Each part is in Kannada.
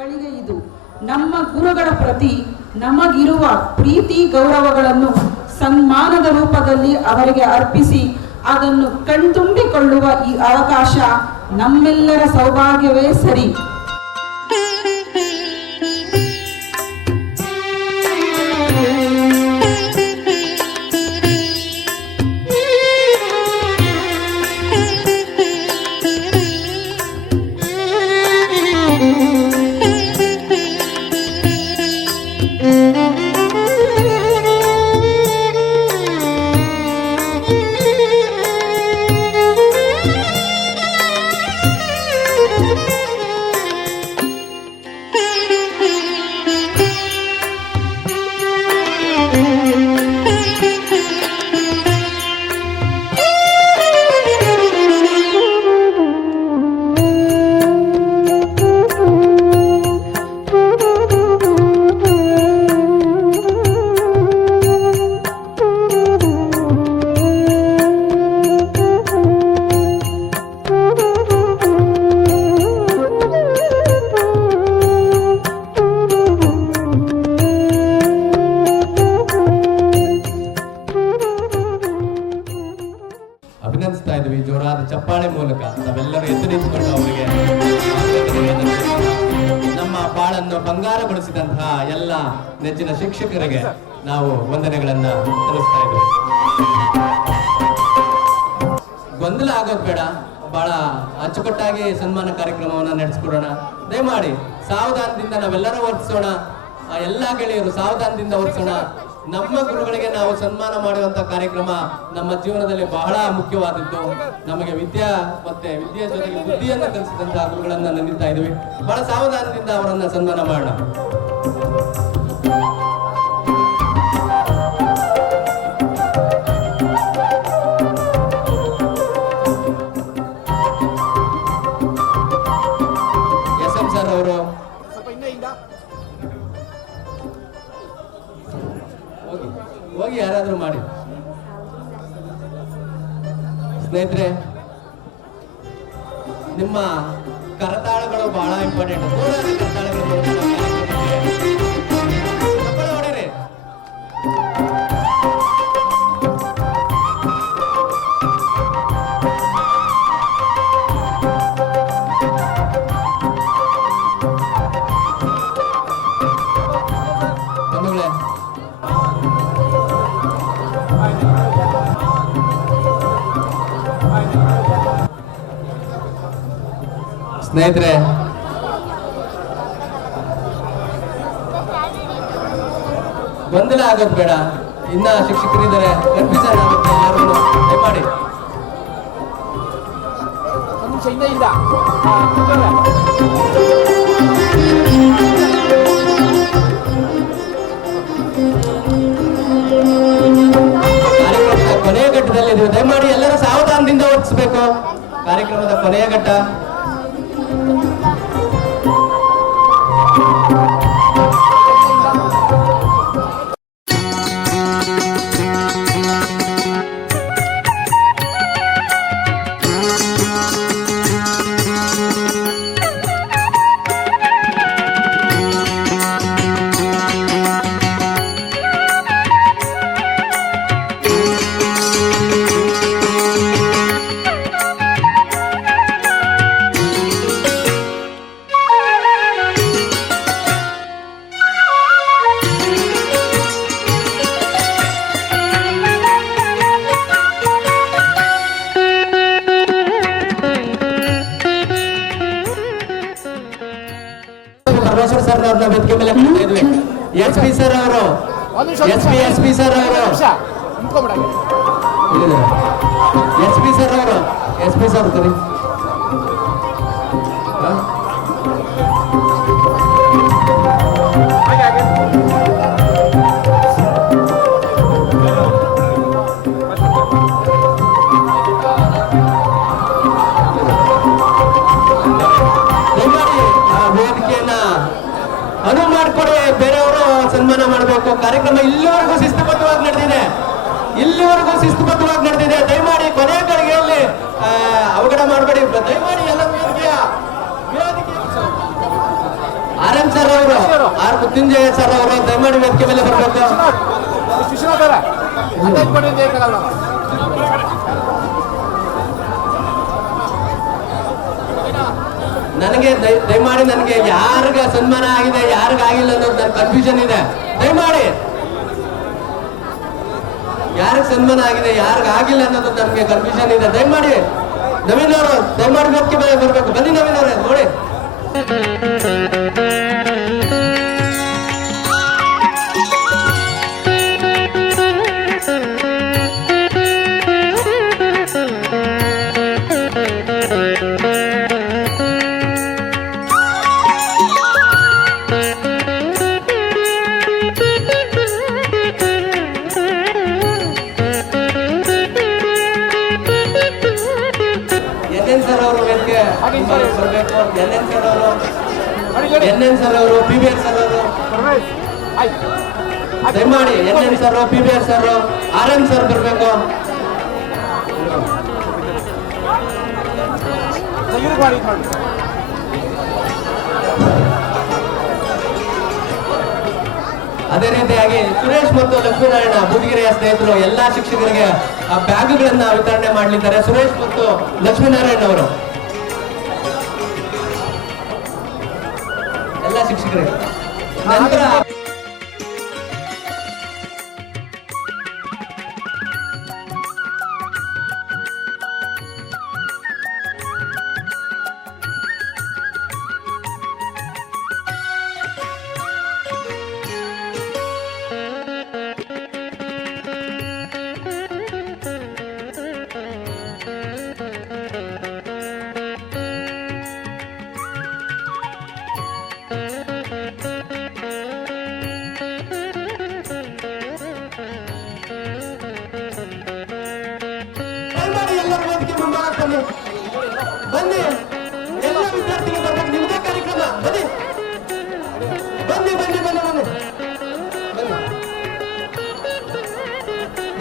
ಗಳಿಗೆ ಇದು. ನಮ್ಮ ಗುರುಗಳ ಪ್ರತಿ ನಮಗಿರುವ ಪ್ರೀತಿ ಗೌರವಗಳನ್ನು ಸನ್ಮಾನದ ರೂಪದಲ್ಲಿ ಅವರಿಗೆ ಅರ್ಪಿಸಿ ಅದನ್ನು ಕಣ್ತುಂಬಿಕೊಳ್ಳುವ ಈ ಅವಕಾಶ ನಮ್ಮೆಲ್ಲರ ಸೌಭಾಗ್ಯವೇ ಸರಿ. ಬಂಗಾರಗೊಳಿಸಿದಂತಹ ಎಲ್ಲ ನೆಚ್ಚಿನ ಶಿಕ್ಷಕರಿಗೆ ನಾವು ವಂದನೆಗಳನ್ನ ಸಲ್ಲಿಸ್ತಾ ಇದ್ದೇವೆ. ಗೊಂದಲ ಆಗೋದು ಬೇಡ. ಬಹಳ ಅಚ್ಚುಕಟ್ಟಾಗಿ ಸನ್ಮಾನ ಕಾರ್ಯಕ್ರಮವನ್ನ ನಡೆಸ್ಕೊಡೋಣ. ದಯಮಾಡಿ ಸಾವಧಾನದಿಂದ ನಾವೆಲ್ಲರೂ ವರ್ತಿಸೋಣ. ಎಲ್ಲಾ ಗೆಳೆಯರು ಸಾವಧಾನದಿಂದ ವರ್ತಿಸೋಣ. ನಮ್ಮ ಗುರುಗಳಿಗೆ ನಾವು ಸನ್ಮಾನ ಮಾಡುವಂತ ಕಾರ್ಯಕ್ರಮ ನಮ್ಮ ಜೀವನದಲ್ಲಿ ಬಹಳ ಮುಖ್ಯವಾದದ್ದು. ನಮಗೆ ವಿದ್ಯಾ ಮತ್ತೆ ವಿದ್ಯೆ ಜೊತೆಗೆ ಬುದ್ಧಿಯನ್ನು ಕಲಿಸಿದಂತಹ ಗುರುಗಳನ್ನ ನಂದಿತಾ ಇದ್ದೀವಿ. ಬಹಳ ಸಾವಧಾನದಿಂದ ಅವರನ್ನ ಸನ್ಮಾನ ಮಾಡೋಣ. ಹೋಗಿ ಯಾರಾದರೂ ಮಾಡಿ. ಸ್ನೇಹಿತರೆ ನಿಮ್ಮ ಕರತಾಳಗಳು ಬಹಳ ಇಂಪಾರ್ಟೆಂಟ್ ಕರತಾಳಗಳು ಸ್ನೇಹಿತರೆ. ಗೊಂದಲ ಆಗೋದು ಬೇಡ. ಇನ್ನ ಶಿಕ್ಷಕರಿದ್ದಾರೆ. ಕನ್ಫ್ಯೂಷನ್ ಆಗುತ್ತೆ. ಯಾರು ಹಿಂದೆ ಇಲ್ಲ ಕಾರ್ಯಕ್ರಮದ ಕೊನೆಯ ಘಟ್ಟದಲ್ಲಿ ದಯಮಾಡಿ ಎಲ್ಲರೂ ಸಾವಧಾನದಿಂದ ವರ್ತಿಸಬೇಕು ಕಾರ್ಯಕ್ರಮದ ಕೊನೆಯ ಘಟ್ಟ. 嗯 ಎಸ್ ಪಿ ಸರ್ ಅವರು. S P S P sir ಅವರು. ಎಸ್ ಪಿ ಸರ್ ಅವರು. ಎಸ್ ಪಿ ಸರ್ ಕರಿ ಕಾರ್ಯಕ್ರಮ ಇಲ್ಲಿವರೆಗೂ ಶಿಸ್ತುಬದ್ಧವಾಗಿ ನಡೆದಿದೆ. ಇಲ್ಲಿವರೆಗೂ ಶಿಸ್ತುಬದ್ಧವಾಗಿ ನಡೆದಿದೆ. ದಯಮಾಡಿ ಕೊನೆ ಗಳಿಗೆಯಲ್ಲಿ ಅವಘಡ ಮಾಡಬೇಡಿ. ದಯಮಾಡಿ ಎಲ್ಲ ಆರ್ ಎಂ ಸರ್ ಅವರು, ಆರ್ ಮೃತ್ಯುಂಜಯ ಸರ್ ಅವರು, ದಯಮಾಡಿ ವೇದಿಕೆ ಮೇಲೆ ಬರಬೇಕು. ನನಗೆ ದಯಮಾಡಿ ನನಗೆ ಯಾರಿಗ ಸನ್ಮಾನ ಆಗಿದೆ, ಯಾರಿಗಾಗಿಲ್ಲ ಅನ್ನೋದು ನನ್ನ ಕನ್ಫ್ಯೂಷನ್ ಇದೆ. ದಯಮಾಡಿ ಯಾರಿಗೆ ಸನ್ಮಾನ ಆಗಿದೆ ಯಾರಿಗಾಗಿಲ್ಲ ಅನ್ನೋದು ನನಗೆ ಕನ್ಫ್ಯೂಷನ್ ಇದೆ. ದಯಮಾಡಿ ನವೀನ್ ಅವರು, ದಯಮಾಡಿ ಬರಬೇಕು. ಬನ್ನಿ ನವೀನ್ ಅವರೇ, ನೋಡಿ. ಎನ್ ಸರ್ ಅವರು ಪಿ ಬಿ ಆರ್ ಸರ್ ಅವರು. ದಯಮಾಡಿ N N sir P B R sir R M sir ಬರಬೇಕು. ಅದೇ ರೀತಿಯಾಗಿ ಸುರೇಶ್ ಮತ್ತು ಲಕ್ಷ್ಮೀನಾರಾಯಣ ಬೂದಿಗೆರೆಯ ಸ್ನೇಹಿತರು, ಎಲ್ಲಾ ಶಿಕ್ಷಕರಿಗೆ, ಆ, ಬ್ಯಾಗ್ಗಳನ್ನ ವಿತರಣೆ ಮಾಡಲಿದ್ದಾರೆ ಸುರೇಶ್ ಮತ್ತು ಲಕ್ಷ್ಮೀನಾರಾಯಣ ಅವರು ಎಲ್ಲ ಶಿಕ್ಷಕರಿಗೆ ನಂತರ ದಯಮಾಡಿ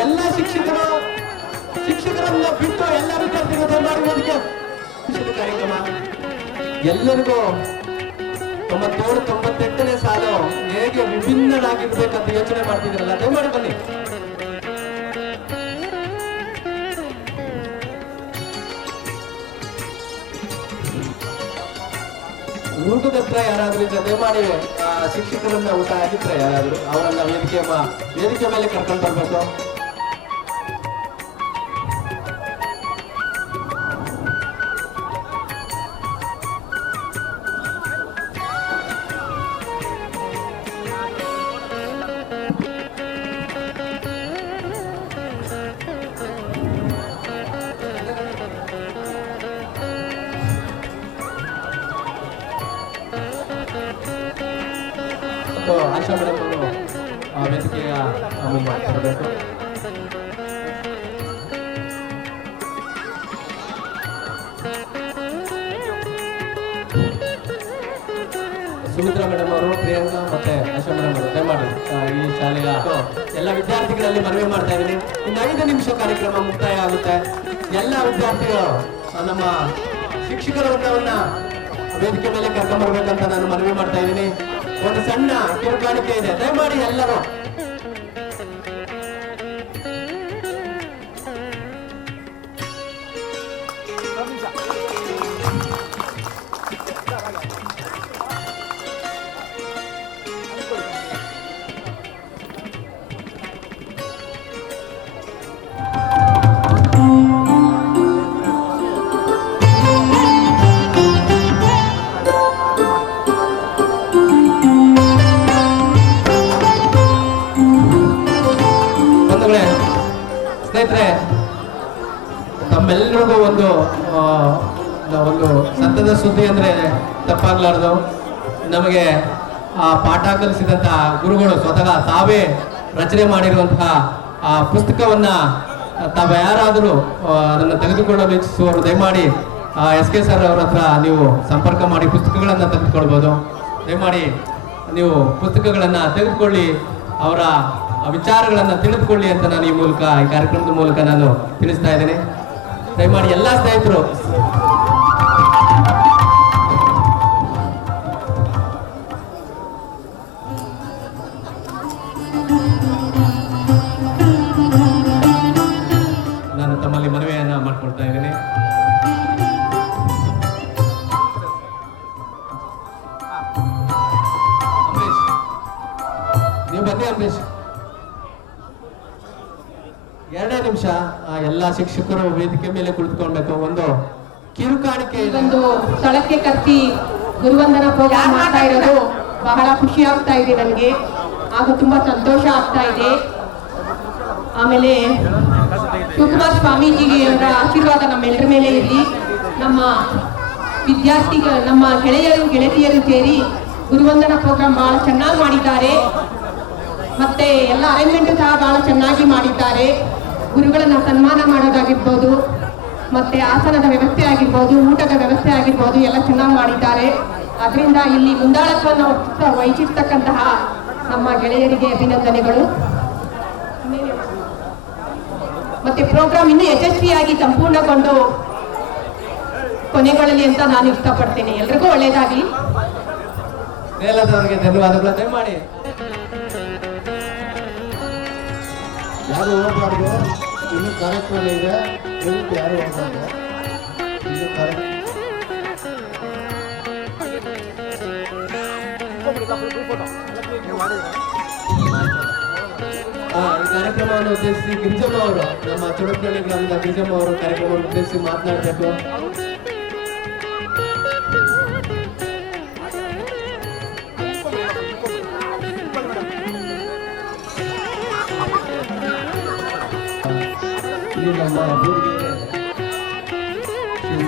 ಎಲ್ಲ ಎಲ್ಲರಿಗೂ ತೊಂಬತ್ತೇಳು ತೊಂಬತ್ತೆಂಟನೇ ಸಾಲು ಹೇಗೆ ವಿಭಿನ್ನರಾಗಿರ್ಬೇಕಂತ ಯೋಚನೆ ಮಾಡ್ತಿದ್ರಲ್ಲ ದಯಮಾಡಿ ಬನ್ನಿ. ಹತ್ರ ಯಾರಾದ್ರೂ ದಯಮಾಡಿ ಆ, ಶಿಕ್ಷಕರನ್ನ ಊಟ ಆಗಿದ್ರೆ ಯಾರಾದ್ರೂ ಅವರನ್ನ ವೇದಿಕೆ ವೇದಿಕೆ ಮೇಲೆ ಕರ್ಕೊಂಡು ಬರ್ಬೇಕು. ಆಶಾ ಆ ವೇದಿಕೆಯ ಸುಮಿತ್ರಾ ಮೇಡಮ್ ಅವರು, ಪ್ರಿಯಾಂಕಾ ಮತ್ತೆ ಆಶಾ ಮೇಡಮ್ ಅವರು, ದಯಮಾಡಿ ಈ ಶಾಲೆಯ ಎಲ್ಲ ವಿದ್ಯಾರ್ಥಿಗಳಲ್ಲಿ ಮನವಿ ಮಾಡ್ತಾ ಇದ್ದೀನಿ. ಇನ್ನು ಐದು ನಿಮಿಷ ಕಾರ್ಯಕ್ರಮ ಮುಕ್ತಾಯ ಆಗುತ್ತೆ. ಎಲ್ಲ ವಿದ್ಯಾರ್ಥಿಗಳು ನಮ್ಮ ಶಿಕ್ಷಕರ ವೃಂದವನ್ನ ವೇದಿಕೆ ಮೇಲೆ ಕರ್ಕೊಂಡ್ಬರ್ಬೇಕಂತ ನಾನು ಮನವಿ ಮಾಡ್ತಾ ಇದ್ದೀನಿ. ಒಂದು ಸಣ್ಣ ಕಿರುಕಾಣಿಕೆ ಇದೆ. ದಯಮಾಡಿ ಎಲ್ಲರೂ ಸುದ್ದಿ ಅಂದರೆ ತಪ್ಪಾಗ್ಲಾರ್ದು. ನಮಗೆ ಆ ಪಾಠ ಕಲಿಸಿದಂತಹ ಗುರುಗಳು ಸ್ವತಃ ತಾವೇ ರಚನೆ ಮಾಡಿರುವಂತಹ ಆ ಪುಸ್ತಕವನ್ನು ತಾವು ಯಾರಾದರೂ ಅದನ್ನು ತೆಗೆದುಕೊಳ್ಳಲು ಇಚ್ಛಿಸುವವರು ದಯಮಾಡಿ ಎಸ್ ಕೆ ಸರ್ ಅವರ ಹತ್ರ ನೀವು ಸಂಪರ್ಕ ಮಾಡಿ ಪುಸ್ತಕಗಳನ್ನು ತೆಗೆದುಕೊಳ್ಬೋದು. ದಯಮಾಡಿ ನೀವು ಪುಸ್ತಕಗಳನ್ನು ತೆಗೆದುಕೊಳ್ಳಿ, ಅವರ ವಿಚಾರಗಳನ್ನು ತಿಳಿದುಕೊಳ್ಳಿ ಅಂತ ನಾನು ಈ ಮೂಲಕ, ಈ ಕಾರ್ಯಕ್ರಮದ ಮೂಲಕ ನಾನು ತಿಳಿಸ್ತಾ ಇದ್ದೇನೆ. ದಯಮಾಡಿ ಎಲ್ಲ ಸ್ನೇಹಿತರು. ನೀವು ಬನ್ನಿ ಅಂಬರೀಶ್ ಎರಡೇ ನಿಮಿಷ. ಎಲ್ಲ ಶಿಕ್ಷಕರು ವೇದಿಕೆ ಮೇಲೆ ಕುಳಿತುಕೊಳ್ಬೇಕು. ಒಂದು ಕಿರುಕಾಣಿಕೆ. ಒಂದು ಸ್ಥಳಕ್ಕೆ ಕರ್ತಿ ಗುರುವಂದನ ಪ್ರೋಗ್ರಾಮ್ ಮಾಡ್ತಾ ಇರೋದು ಬಹಳ ಖುಷಿ ಆಗ್ತಾ ಇದೆ ನನಗೆ. ಹಾಗೂ ತುಂಬಾ ಸಂತೋಷ ಆಗ್ತಾ ಇದೆ. ಆಮೇಲೆ ಶಿವಕುಮಾರ್ ಸ್ವಾಮೀಜಿಯವರ ಆಶೀರ್ವಾದ ನಮ್ಮೆಲ್ಲರ ಮೇಲೆ ಇರಲಿ. ನಮ್ಮ ವಿದ್ಯಾರ್ಥಿಗಳು ನಮ್ಮ ಗೆಳೆಯರು ಗೆಳತಿಯರು ಸೇರಿ ಗುರುವಂದನ ಪ್ರೋಗ್ರಾಮ್ ಬಹಳ ಚೆನ್ನಾಗಿ ಮಾಡಿದ್ದಾರೆ. ಮತ್ತೆ ಎಲ್ಲ ಅರೇಂಜ್ಮೆಂಟ್ ಸಹ ಬಹಳ ಚೆನ್ನಾಗಿ ಮಾಡಿದ್ದಾರೆ. ಗುರುಗಳನ್ನ ಸನ್ಮಾನ ಮಾಡೋದಾಗಿರ್ಬೋದು, ಮತ್ತೆ ಆಸನದ ವ್ಯವಸ್ಥೆ ಆಗಿರ್ಬೋದು, ಊಟದ ವ್ಯವಸ್ಥೆ ಆಗಿರ್ಬೋದು, ಎಲ್ಲ ಚೆನ್ನಾಗಿ ಮಾಡಿದ್ದಾರೆ. ಅದರಿಂದ ಇಲ್ಲಿ ಮುಂದಾಳತ್ವವನ್ನು ವಹಿಸಿರ್ತಕ್ಕಂತಹ ನಮ್ಮ ಗೆಳೆಯರಿಗೆ ಅಭಿನಂದನೆಗಳು. ಮತ್ತೆ ಪ್ರೋಗ್ರಾಮ್ ಇನ್ನೂ ಯಶಸ್ವಿಯಾಗಿ ಸಂಪೂರ್ಣಗೊಂಡು ಕೊನೆಗೊಳ್ಳಲಿ ಅಂತ ನಾನು ಇಷ್ಟಪಡ್ತೇನೆ. ಎಲ್ರಿಗೂ ಮೇಲದವರಿಗೆ ಧನ್ಯವಾದಗಳು. ದಯಮಾಡಿ. ಯಾರು ಹೋಗ್ಬಾರ್ದು ಇನ್ನು ಕಾರ್ಯಕ್ರಮ ಇದೆ ದಯವಿಟ್ಟು ಯಾರು ಹೋಗ್ಬಾರ್ದು ಇನ್ನು ಕಾರ್ಯಕ್ರಮ ಆ, ಈ ಕಾರ್ಯಕ್ರಮವನ್ನು ಉದ್ದೇಶಿಸಿ ಗಿರಿಜಮ್ಮ ಅವರು ನಮ್ಮ ಚುಡಕಳ್ಳಿ ಗ್ರಾಮದ ಗಿರಿಜಮ್ಮ ಅವರು ಕಾರ್ಯಕ್ರಮವನ್ನು ಉದ್ದೇಶಿಸಿ ಮಾತನಾಡಬೇಕು ನಮ್ಮ ಊರಿಗೆ ಶ್ರೀ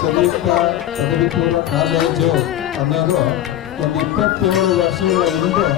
ಸಂಯುಕ್ತ ಪದವಿ ಪೂರ್ವ ಕಾಲೇಜು ಅನ್ನೋದು ಒಂದು ಇಪ್ಪತ್ತೇಳು ವರ್ಷಗಳ ಹಿಂದೆ